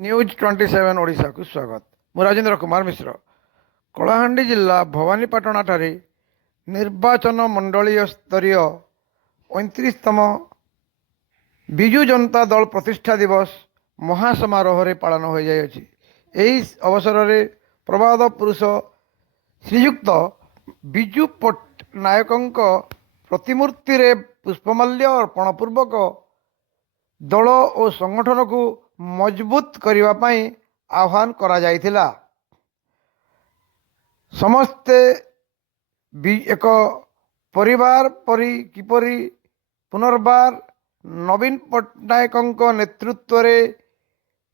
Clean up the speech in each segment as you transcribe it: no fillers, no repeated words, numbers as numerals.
News 27 ଓଡ଼ିଶାକୁ ସ୍ୱାଗତ। ମୁଁ ରାଜେନ୍ଦ୍ର କୁମାର ମିଶ୍ର। କଳାହାଣ୍ଡି ଜିଲ୍ଲା ଭବାନୀପାଟଣାଠାରେ ନିର୍ବାଚନ ମଣ୍ଡଳୀୟ ସ୍ତରୀୟ 29ତମ ବିଜୁ ଜନତା ଦଳ ପ୍ରତିଷ୍ଠା ଦିବସ ମହାସମାରୋହରେ ପାଳନ ହୋଇଯାଇଅଛି। ଏହି ଅବସରରେ ପ୍ରବାଦ ପୁରୁଷ ଶ୍ରୀଯୁକ୍ତ ବିଜୁ ପଟ୍ଟନାୟକଙ୍କ ପ୍ରତିମୂର୍ତ୍ତିରେ ପୁଷ୍ପମାଲ୍ୟ ଅର୍ପଣ ପୂର୍ବକ ଦଳ ଓ ସଂଗଠନକୁ ମଜବୁତ କରିବା ପାଇଁ ଆହ୍ୱାନ କରାଯାଇଥିଲା। ସମସ୍ତେ ଏକ ପରିବାର ପରି କିପରି ପୁନର୍ବାର ନବୀନ ପଟ୍ଟନାୟକଙ୍କ ନେତୃତ୍ୱରେ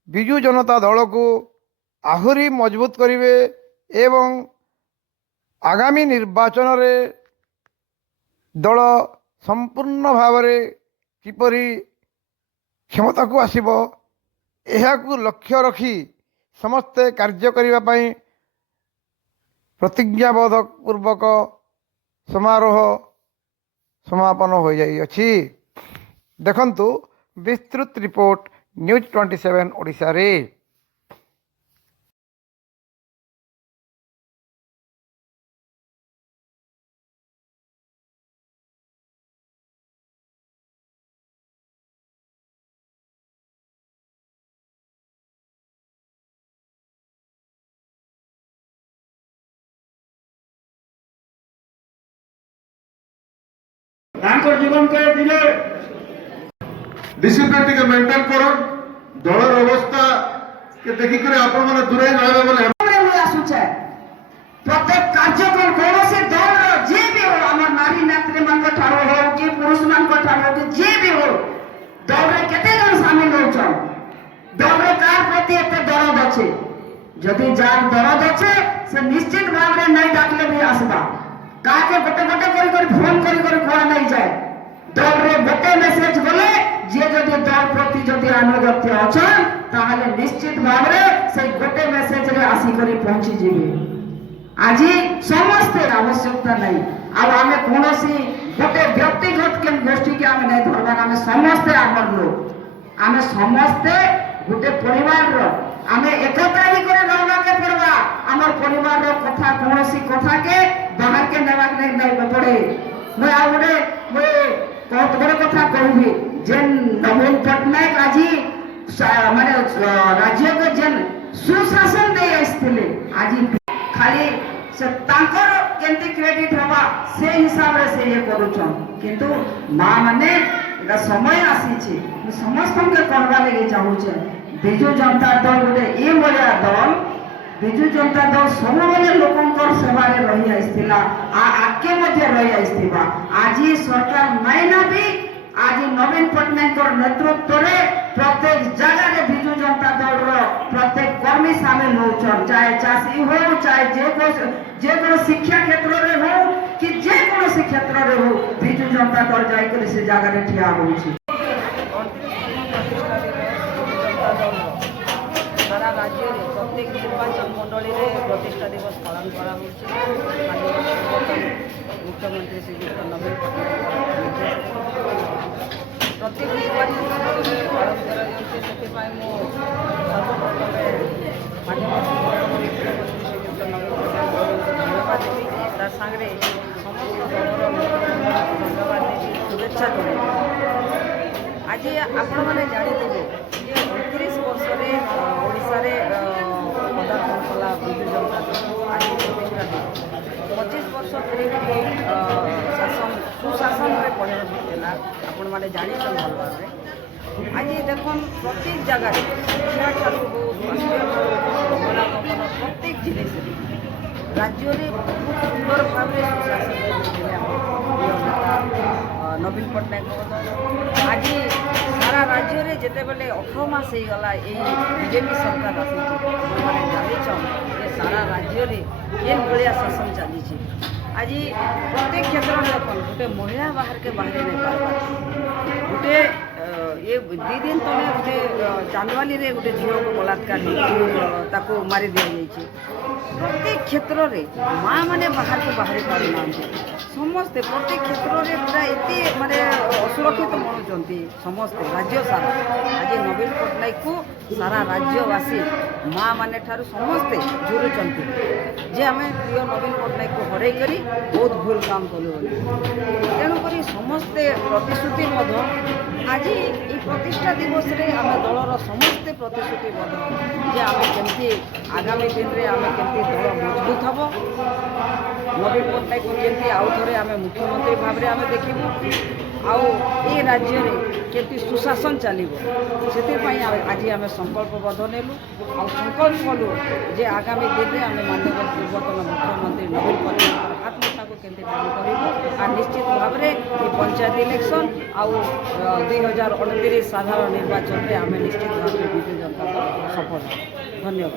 ବିଜୁ ଜନତା ଦଳକୁ ଆହୁରି ମଜବୁତ କରିବେ ଏବଂ ଆଗାମୀ ନିର୍ବାଚନରେ ଦଳ ସମ୍ପୂର୍ଣ୍ଣ ଭାବରେ କିପରି କ୍ଷମତାକୁ ଆସିବ ଏହାକୁ ଲକ୍ଷ୍ୟ ରଖି ସମସ୍ତେ କାର୍ଯ୍ୟ କରିବା ପାଇଁ ପ୍ରତିଜ୍ଞାବଦ୍ଧ ପୂର୍ବକ ସମାରୋହ ସମାପନ ହୋଇଯାଇଅଛି। ଦେଖନ୍ତୁ ବିସ୍ତୃତ ରିପୋର୍ଟ ନ୍ୟୁଜ୍ 27 ଓଡ଼ିଶାରେ। जीवन के दिले डिसिप्लिन टिके मेंटेन करो। दलर अवस्था के देखि करे आपण माने दूरे रहबे बोले हमरे आसुचे प्रत्येक कार्यक्रम कोनो से दल रो जे भी हो हमर नारी नेत्री मन को ठारो हो कि पुरुष मन को ठारो कि जे भी हो दल रे केते जन शामिल हो छ। दल रे कार प्रति एते दरद अछि, जदि जार दरद अछि से निश्चित भाव रे नै डाकले भी आसबा। काके गोटे गोटे करी फोन करी कोआ नहीं जाए। दल रे गोटे मेसेज बोले जे जदि दल प्रति जदि अनुगत्य अछन ताहले निश्चित भाव रे से गोटे मेसेज रे आसी करी पहुंची जीवे। आज समस्त आवश्यकता नहीं अब आमे कोनोसी गोटे व्यक्तिगत के गोष्ठी के आमे नहीं धरबार। आमे समस्त आमर लोग आमे समस्त गोटे परिवार रो आमे एकता ही करे रहबा के पड़बा। हमर परिवार रो कथा कोनोसी कथा के बाहर के नेवा नहीं पड़े। मैं आ गोटे बहुत बड़ कथा कहबी जेन नवीन पट्टनायक आज माने राज्य के जेन सुशासन दे आइथिले आज खाली से तांकर केंती क्रेडिट हवा से हिसाब रे से ये करूछन। किंतु मां माने एटा समय आसी छी समस्त के करबा लगे चाहू छे। बिजू जनता दल गोटे ए बलिया दल बिजू जनता दल सबले लोकंकर सेवारे रही आइथिला आके मध्य रही आइथिबा। आज सरकार मायना भी आज नवीन पट्टनायक नेतृत्व रे प्रत्येक जगह रे बिजू जनता दल रो प्रत्येक कर्मी शामिल होछन। चाहे चाषी हो चाहे जे को शिक्षा क्षेत्र रे हो कि जे को क्षेत्र रे हो बिजू जनता दल जाय कर से जगह रे ठिया होछि। सारा राज्य में प्रत्येक निर्वाचन मंडली में प्रतिष्ठा दिवस पालन करा मुख्यमंत्री श्रीयुक्त नवीन पट्टनायक प्रत्येक निर्वाचन मंडली में पालन कर श्रीयुक्त नवीन पट्टनायक धन्यवाद देवी तार सागरे समस्त दलर धन्यवाद देवी शुभेच्छा देवी। आज आपण मैंने जानीथे 29 वर्ष ओडिशारे पदार्पण कला बिजू जनता दल आज प्रतिष्ठा दिवस 25 वर्ष धरी शासन सुशासन में परिणत होगा। आपण मैंने जानीछन भल भाव आज देख प्रत्येक जगह शिक्षा ठारू हो स्वास्थ्य गमनागमन प्रत्येक जिनिस राज्य में बहुत सुंदर भाव सुशासन नवीन पट्टनायक आज सारा राज्य में जिते बेले 18 मास हो गला बीजेपी सरकार आसी जान सारा राज्य में केन भाया शासन चली आज प्रत्येक क्षेत्र में देखो गोटे महिला बाहर के बाहर नहीं पार गोटे ଏ ଦୁଇ ଦିନ ତଳେ ଗୋଟେ ଚାନ୍ଦବାଲିରେ ଗୋଟେ ଝିଅକୁ ବଳାତ୍କାର ହେଇଛି, ତାକୁ ମାରି ଦିଆଯାଇଛି। ପ୍ରତ୍ୟେକ କ୍ଷେତ୍ରରେ ମାଆ ମାନେ ବାହାରକୁ ବାହାରି ପାରୁନାହାନ୍ତି। ସମସ୍ତେ ପ୍ରତ୍ୟେକ କ୍ଷେତ୍ରରେ ପୁରା ଏତେ ମାନେ ଅସୁରକ୍ଷିତ ମଣୁଛନ୍ତି ସମସ୍ତେ ରାଜ୍ୟ ସାରା। ଆଜି ନବୀନ ପଟ୍ଟନାୟକକୁ ସାରା ରାଜ୍ୟବାସୀ ମାଆ ମାନେ ଠାରୁ ସମସ୍ତେ ଝୁରୁଛନ୍ତି ଯେ ଆମେ ପ୍ରିୟ ନବୀନ ପଟ୍ଟନାୟକକୁ ହରାଇ କରି ବହୁତ ଭୁଲ କାମ କଲୁ ବୋଲି। ତେଣୁକରି ସମସ୍ତେ ପ୍ରତିଶ୍ରୁତିବଦ୍ଧ। ଆଜି এই ପ୍ରତିଷ୍ଠା ଦିବସରେ ଆମେ ଦଳର ସମସ୍ତେ ପ୍ରତିଶ୍ରୁତିବଦ୍ଧ ଯେ ଆମେ କେମିତି ଆଗାମୀ ଦିନରେ ଆମେ କେମିତି ଦଳ ମଜବୁତ ହେବ, ନବୀନ ପଟ୍ଟନାୟକକୁ କେମିତି ଆଉ ଥରେ ଆମେ ମୁଖ୍ୟମନ୍ତ୍ରୀ ଭାବରେ ଆମେ ଦେଖିବୁ, ଆଉ ଏ ରାଜ୍ୟରେ କେମିତି ସୁଶାସନ ଚାଲିବ ସେଥିପାଇଁ ଆଜି ଆମେ ସଂକଳ୍ପବଦ୍ଧ ନେଲୁ। ଆଉ ସଂକଳ୍ପ କଲୁ ଯେ ଆଗାମୀ ଦିନରେ ଆମେ ମାନ୍ୟବର ପୂର୍ବତନ ମୁଖ୍ୟମନ୍ତ୍ରୀ ନବୀନ ପଟ୍ଟନାୟକଙ୍କର ହାତ ମୁଠାକୁ କେମିତି କାମ କରିବୁ। ଆଉ ନିଶ୍ଚିତ ଭାବରେ ଏ ପଞ୍ଚାୟତ ଇଲେକ୍ସନ୍ ଆଉ 2029 ସାଧାରଣ ନିର୍ବାଚନରେ ଆମେ ନିଶ୍ଚିତ ଭାବରେ ବିଜୁ ଜନତା ଦଳ ସଫଳ। ଧନ୍ୟବାଦ।